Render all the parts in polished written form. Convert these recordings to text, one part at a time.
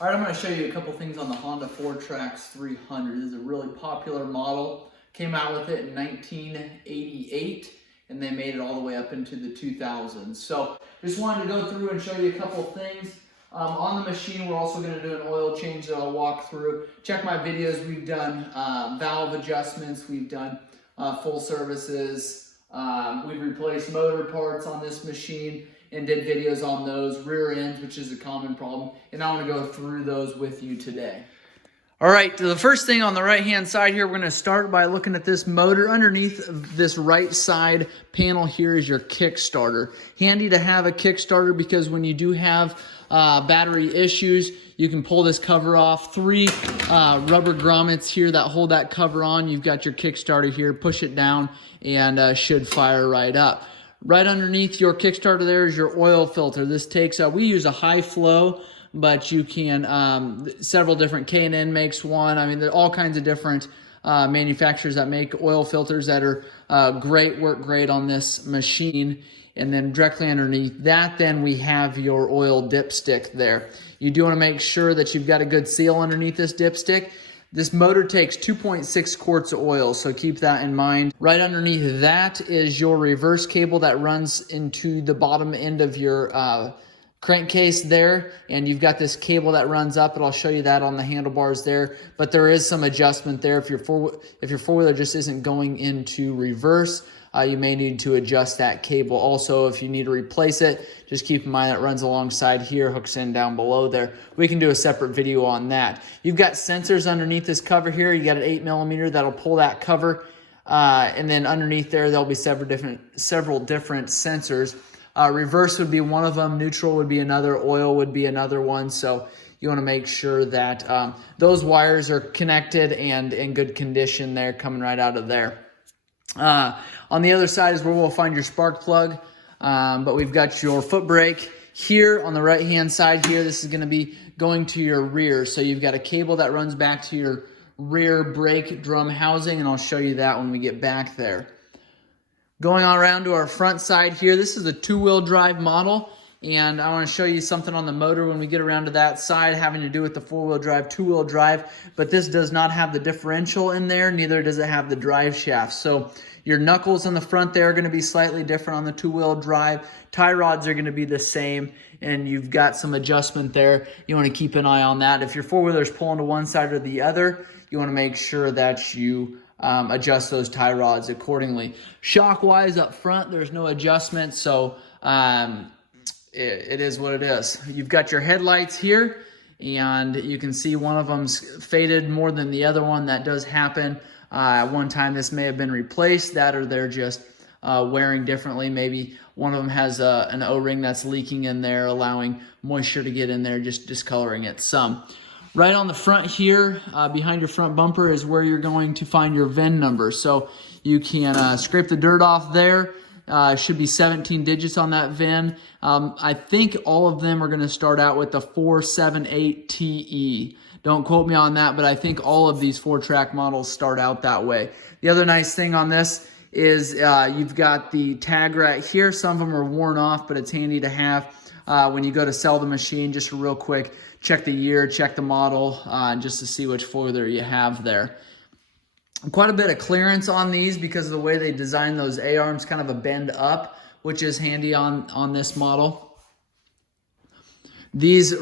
All right, I'm going to show you a couple things on the Honda Fourtrax 300. This is a really popular model. Came out with it in 1988, and they made it all the way up into the 2000s. So just wanted to go through and show you a couple things. On the machine, we're also going to do an oil change that I'll walk through. Check my videos. We've done valve adjustments. We've done full services. We've replaced motor parts on this machine and did videos on those, rear ends, which is a common problem, and I want to go through those with you today. All right, the first thing on the right-hand side here, we're going to start by looking at this motor. Underneath this right side panel here is your Kickstarter. Handy to have a Kickstarter because when you do have battery issues, you can pull this cover off. Three rubber grommets here that hold that cover on. You've got your Kickstarter here, push it down, and should fire right up. Right underneath your Kickstarter there is your oil filter. This takes, we use a high flow, but you can, several different, K&N makes one. I mean, there are all kinds of different manufacturers that make oil filters that are work great on this machine. And then directly underneath that, then we have your oil dipstick there. You do want to make sure that you've got a good seal underneath this dipstick. This motor takes 2.6 quarts of oil, so keep that in mind. Right underneath that is your reverse cable that runs into the bottom end of your crankcase there, and you've got this cable that runs up, and I'll show you that on the handlebars there. But there is some adjustment there. If your four-wheeler just isn't going into reverse, you may need to adjust that cable. Also, if you need to replace it, just keep in mind that runs alongside here, hooks in down below there. We can do a separate video on that. You've got sensors underneath this cover here. You got an 8mm that'll pull that cover, and then underneath there'll be several different sensors. Reverse would be one of them, neutral would be another, oil would be another one. So you want to make sure that those wires are connected and in good condition there, coming right out of there. On the other side is where we'll find your spark plug, but we've got your foot brake here on the right hand side here. This is going to be going to your rear, so you've got a cable that runs back to your rear brake drum housing, and I'll show you that when we get back there. Going on around to our front side here, this is a two-wheel drive model, and I want to show you something on the motor when we get around to that side having to do with the four-wheel drive, two-wheel drive, but this does not have the differential in there, neither does it have the drive shaft. So your knuckles in the front there are going to be slightly different on the two-wheel drive. Tie rods are going to be the same, and you've got some adjustment there. You want to keep an eye on that. If your four-wheeler is pulling to one side or the other, you want to make sure that you adjust those tie rods accordingly. Shock-wise up front, there's no adjustment, so it is what it is. You've got your headlights here, and you can see one of them's faded more than the other one. That does happen. One time this may have been replaced, that or they're just wearing differently. Maybe one of them has an O-ring that's leaking in there, allowing moisture to get in there, just discoloring it some. Right on the front here, behind your front bumper, is where you're going to find your VIN number. So you can scrape the dirt off there. Should be 17 digits on that VIN. I think all of them are going to start out with the 478TE. Don't quote me on that, but I think all of these four-track models start out that way. The other nice thing on this is you've got the tag right here. Some of them are worn off, but it's handy to have when you go to sell the machine. Just real quick, check the year, check the model, just to see which four-wheeler you have there. Quite a bit of clearance on these because of the way they design those A-arms, kind of a bend up, which is handy on this model. These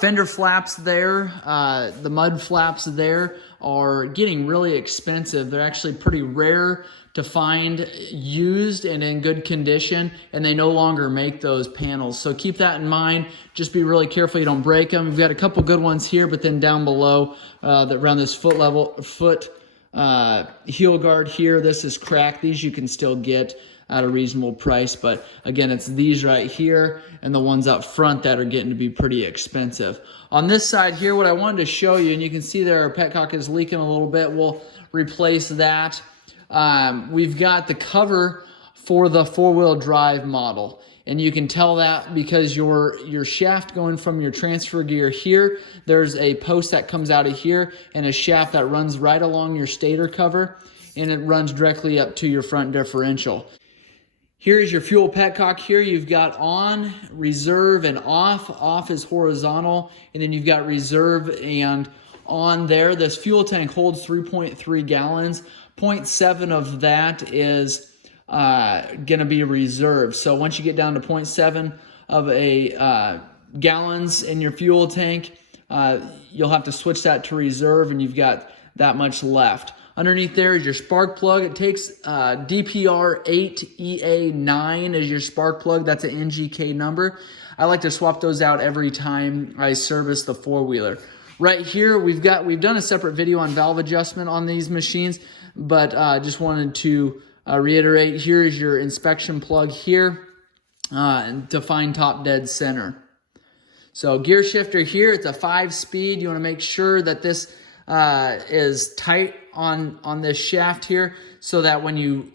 fender flaps there, the mud flaps there, are getting really expensive. They're actually pretty rare to find used and in good condition, and they no longer make those panels. So keep that in mind. Just be really careful you don't break them. We've got a couple good ones here, but then down below that around this heel guard here, this is cracked. These you can still get at a reasonable price, but again, it's these right here and the ones up front that are getting to be pretty expensive. On this side here, what I wanted to show you, and you can see there our petcock is leaking a little bit, we'll replace that. We've got the cover for the four-wheel drive model, and you can tell that because your shaft going from your transfer gear here, there's a post that comes out of here and a shaft that runs right along your stator cover, and it runs directly up to your front differential. Here is your fuel petcock. Here you've got on, reserve, and off. Off is horizontal, and then you've got reserve and on there. This fuel tank holds 3.3 gallons. 0.7 of that is going to be reserve. So once you get down to 0.7 of a gallons in your fuel tank, you'll have to switch that to reserve, and you've got that much left. Underneath there is your spark plug. It takes DPR8EA9 as your spark plug. That's an NGK number. I like to swap those out every time I service the four-wheeler. Right here, we've done a separate video on valve adjustment on these machines, but just wanted to reiterate, here is your inspection plug here to find top dead center. So gear shifter here, it's a 5-speed. You want to make sure that this is tight on this shaft here, so that when you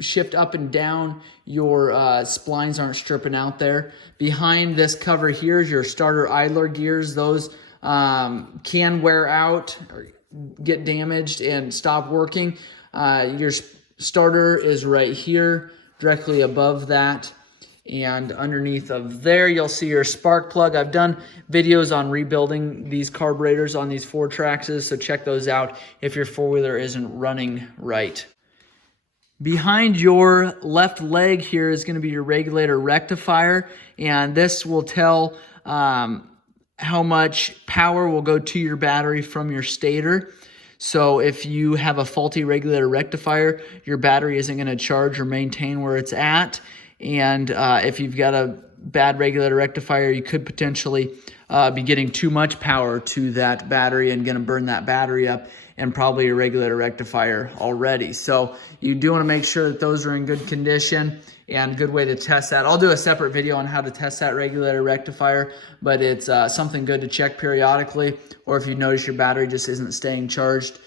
shift up and down, your splines aren't stripping out there. Behind this cover here is your starter idler gears. Those can wear out or get damaged and stop working. Your starter is right here, directly above that. And underneath of there, you'll see your spark plug. I've done videos on rebuilding these carburetors on these Fourtraxes, so check those out if your four-wheeler isn't running right. Behind your left leg here is going to be your regulator rectifier, and this will tell how much power will go to your battery from your stator. So if you have a faulty regulator rectifier, your battery isn't going to charge or maintain where it's at. And if you've got a bad regulator rectifier, you could potentially be getting too much power to that battery and going to burn that battery up and probably your regulator rectifier already. So you do want to make sure that those are in good condition, and good way to test that. I'll do a separate video on how to test that regulator rectifier, but it's something good to check periodically, or if you notice your battery just isn't staying charged.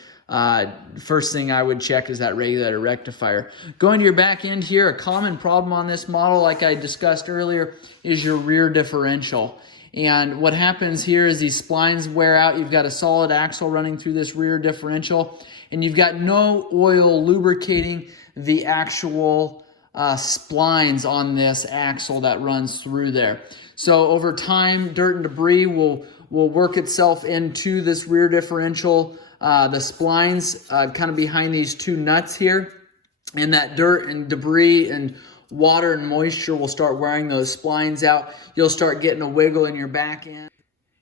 First thing I would check is that regulator rectifier. Going to your back end here, a common problem on this model, like I discussed earlier, is your rear differential. And what happens here is these splines wear out. You've got a solid axle running through this rear differential, and you've got no oil lubricating the actual splines on this axle that runs through there. So over time, dirt and debris will work itself into this rear differential. The splines kind of behind these two nuts here, and that dirt and debris and water and moisture will start wearing those splines out. You'll start getting a wiggle in your back end.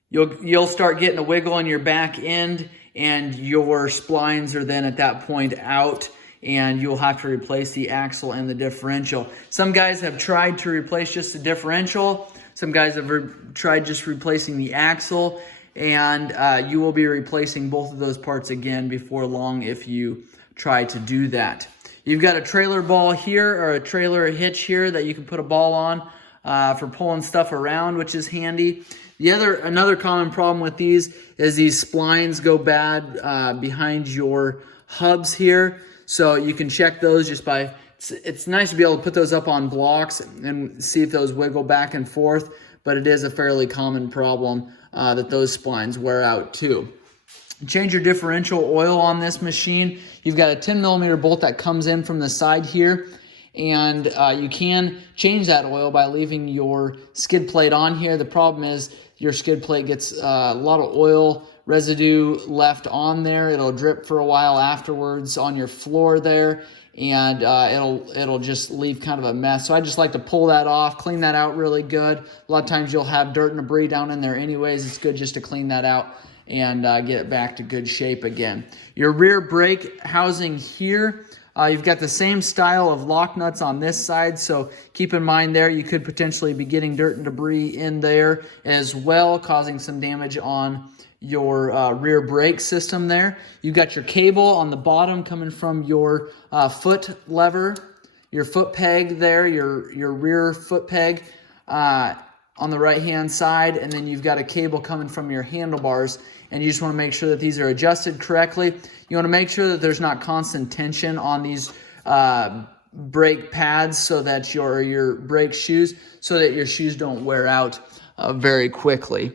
You'll start getting a wiggle in your back end, and your splines are then at that point out, and you'll have to replace the axle and the differential. Some guys have tried to replace just the differential. Some guys have tried just replacing the axle. And you will be replacing both of those parts again before long if you try to do that. You've got a trailer ball here, or a trailer hitch here, that you can put a ball on for pulling stuff around, which is handy. Another common problem with these is these splines go bad behind your hubs here. So you can check those just by, it's nice to be able to put those up on blocks and see if those wiggle back and forth, but it is a fairly common problem that those splines wear out too. Change your differential oil on this machine. You've got a 10mm bolt that comes in from the side here, and you can change that oil by leaving your skid plate on here. The problem is your skid plate gets a lot of oil residue left on there. It'll drip for a while afterwards on your floor there, and it'll just leave kind of a mess. So I just like to pull that off, clean that out really good. A lot of times you'll have dirt and debris down in there anyways. It's good just to clean that out and get it back to good shape again. Your rear brake housing here, you've got the same style of lock nuts on this side, so keep in mind there you could potentially be getting dirt and debris in there as well, causing some damage on your rear brake system there. You've got your cable on the bottom coming from your foot lever, your foot peg there, your rear foot peg on the right hand side, and then you've got a cable coming from your handlebars, and you just want to make sure that these are adjusted correctly. You want to make sure that there's not constant tension on these brake pads, so that your brake shoes, so that your shoes don't wear out very quickly.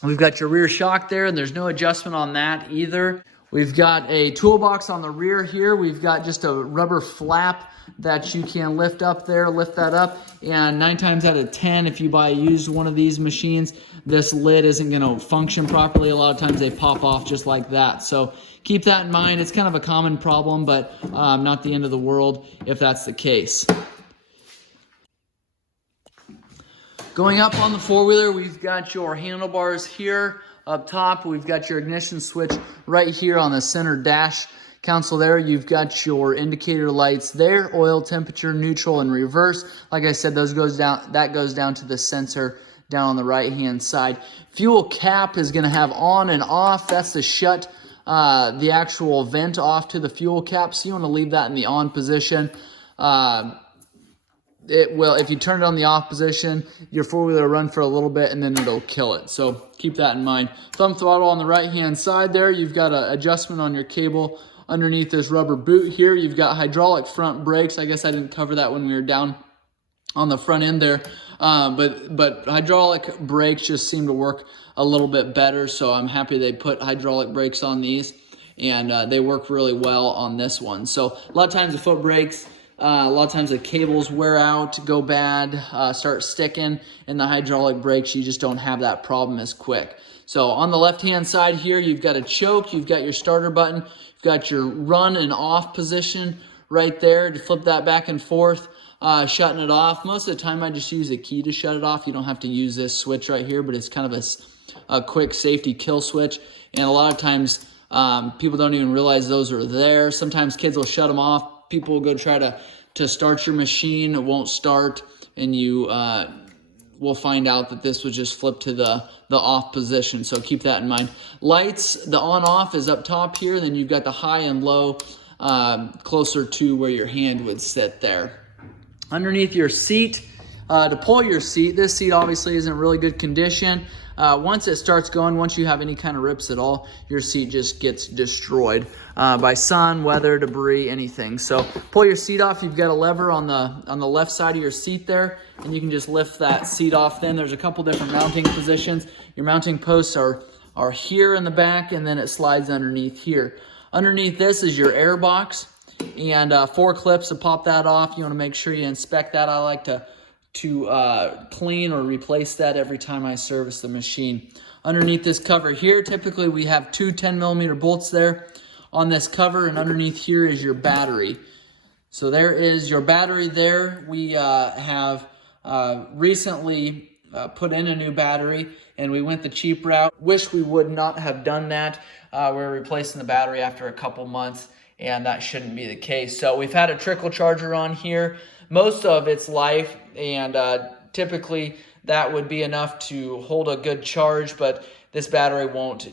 We've got your rear shock there, and there's no adjustment on that either. We've got a toolbox on the rear here. We've got just a rubber flap that you can lift up there, lift that up. And 9 times out of 10, if you buy a used one of these machines, this lid isn't gonna function properly. A lot of times they pop off just like that. So keep that in mind. It's kind of a common problem, but not the end of the world if that's the case. Going up on the four-wheeler, we've got your handlebars here. Up top, we've got your ignition switch right here on the center dash console there. You've got your indicator lights there, oil, temperature, neutral, and reverse. Like I said, that goes down to the sensor down on the right-hand side. Fuel cap is gonna have on and off. That's to shut the actual vent off to the fuel cap. So you wanna leave that in the on position. It will, if you turn it on the off position, your four-wheeler will run for a little bit and then it'll kill it. So keep that in mind. Thumb throttle on the right-hand side there. You've got an adjustment on your cable underneath this rubber boot here. You've got hydraulic front brakes. I guess I didn't cover that when we were down on the front end there. But hydraulic brakes just seem to work a little bit better. So I'm happy they put hydraulic brakes on these, and they work really well on this one. So a lot of times the foot brakes, a lot of times the cables wear out, go bad, start sticking, and the hydraulic brakes, you just don't have that problem as quick. So on the left-hand side here, you've got a choke, you've got your starter button, you've got your run and off position right there to flip that back and forth, shutting it off. Most of the time I just use a key to shut it off. You don't have to use this switch right here, but it's kind of a quick safety kill switch. And a lot of times people don't even realize those are there. Sometimes kids will shut them off. People will go try to start your machine. It won't start, and you will find out that this was just flipped to the off position. So keep that in mind. Lights, the on-off is up top here. Then you've got the high and low closer to where your hand would sit there. Underneath your seat, to pull your seat, this seat obviously is in really good condition. Once it starts going, once you have any kind of rips at all, your seat just gets destroyed by sun, weather, debris, anything. So pull your seat off. You've got a lever on the left side of your seat there, and you can just lift that seat off. Then there's a couple different mounting positions. Your mounting posts are here in the back, and then it slides underneath here. Underneath this is your air box, and 4 clips to pop that off. You want to make sure you inspect that. I like to clean or replace that every time I service the machine. Underneath this cover here, typically we have 2 10mm bolts there on this cover, and underneath here is your battery. So there is your battery there. We have recently put in a new battery, and we went the cheap route. Wish we would not have done that. We're replacing the battery after a couple months, and that shouldn't be the case. So we've had a trickle charger on here most of its life, and typically that would be enough to hold a good charge, but this battery won't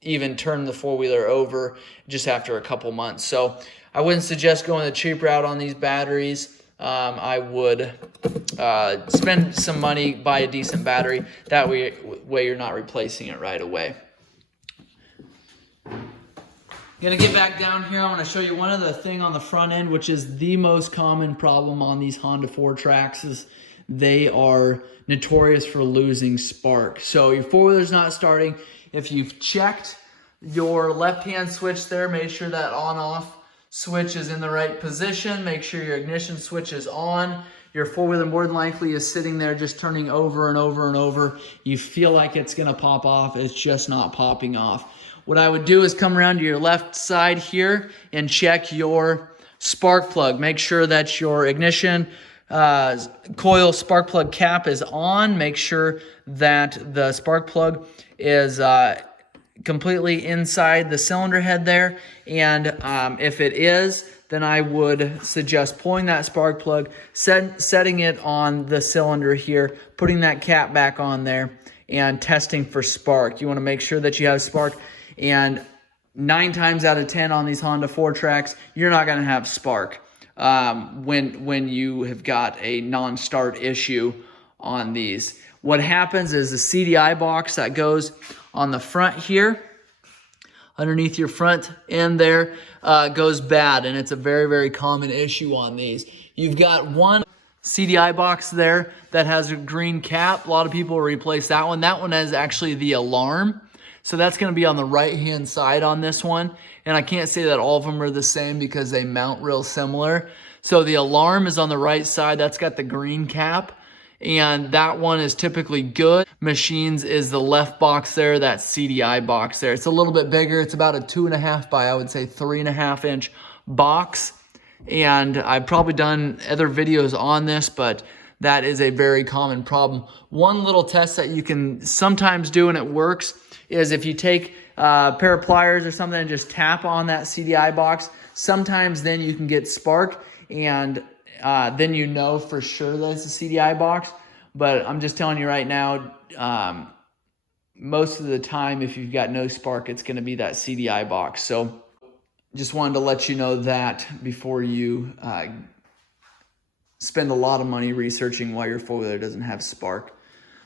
even turn the four-wheeler over just after a couple months. So I wouldn't suggest going the cheap route on these batteries. I would spend some money, buy a decent battery. That way you're not replacing it right away. Gonna get back down here. I want to show you one other thing on the front end, which is the most common problem on these Honda Fourtrax. Is they are notorious for losing spark. So your four-wheeler's not starting. If you've checked your left-hand switch there, make sure that on-off switch is in the right position. Make sure your ignition switch is on. Your four-wheeler more than likely is sitting there just turning over and over and over. You feel like it's gonna pop off. It's just not popping off. What I would do is come around to your left side here and check your spark plug. Make sure that your ignition coil spark plug cap is on. Make sure that the spark plug is completely inside the cylinder head there. And if it is, then I would suggest pulling that spark plug, setting it on the cylinder here, putting that cap back on there, and testing for spark. You want to make sure that you have spark. And 9 times out of 10 on these Honda Fourtrax, you're not going to have spark when you have got a non-start issue on these. What happens is the CDI box that goes on the front here, underneath your front end there, goes bad, and it's a very, very common issue on these. You've got one CDI box there that has a green cap. A lot of people replace that one. That one is actually the alarm. So that's going to be on the right-hand side on this one. And I can't say that all of them are the same because they mount real similar. So the alarm is on the right side. That's got the green cap. And that one is typically good. Machines is the left box there, that CDI box there. It's a little bit bigger. It's about a 2.5 by, I would say, 3.5 inch box. And I've probably done other videos on this, but that is a very common problem. One little test that you can sometimes do and it works is if you take a pair of pliers or something and just tap on that CDI box, sometimes then you can get spark, and then you know for sure that it's a CDI box. But I'm just telling you right now, most of the time if you've got no spark, it's going to be that CDI box. So just wanted to let you know that before you spend a lot of money researching why your four-wheeler doesn't have spark.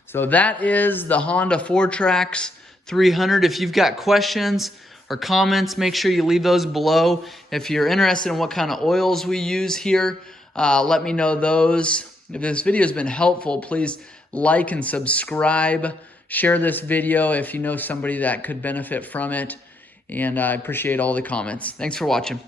So that is the Honda Fourtrax 300. If you've got questions or comments, make sure you leave those below. If you're interested in what kind of oils we use here, let me know those. If this video has been helpful, please like and subscribe. Share this video if you know somebody that could benefit from it. And I appreciate all the comments. Thanks for watching.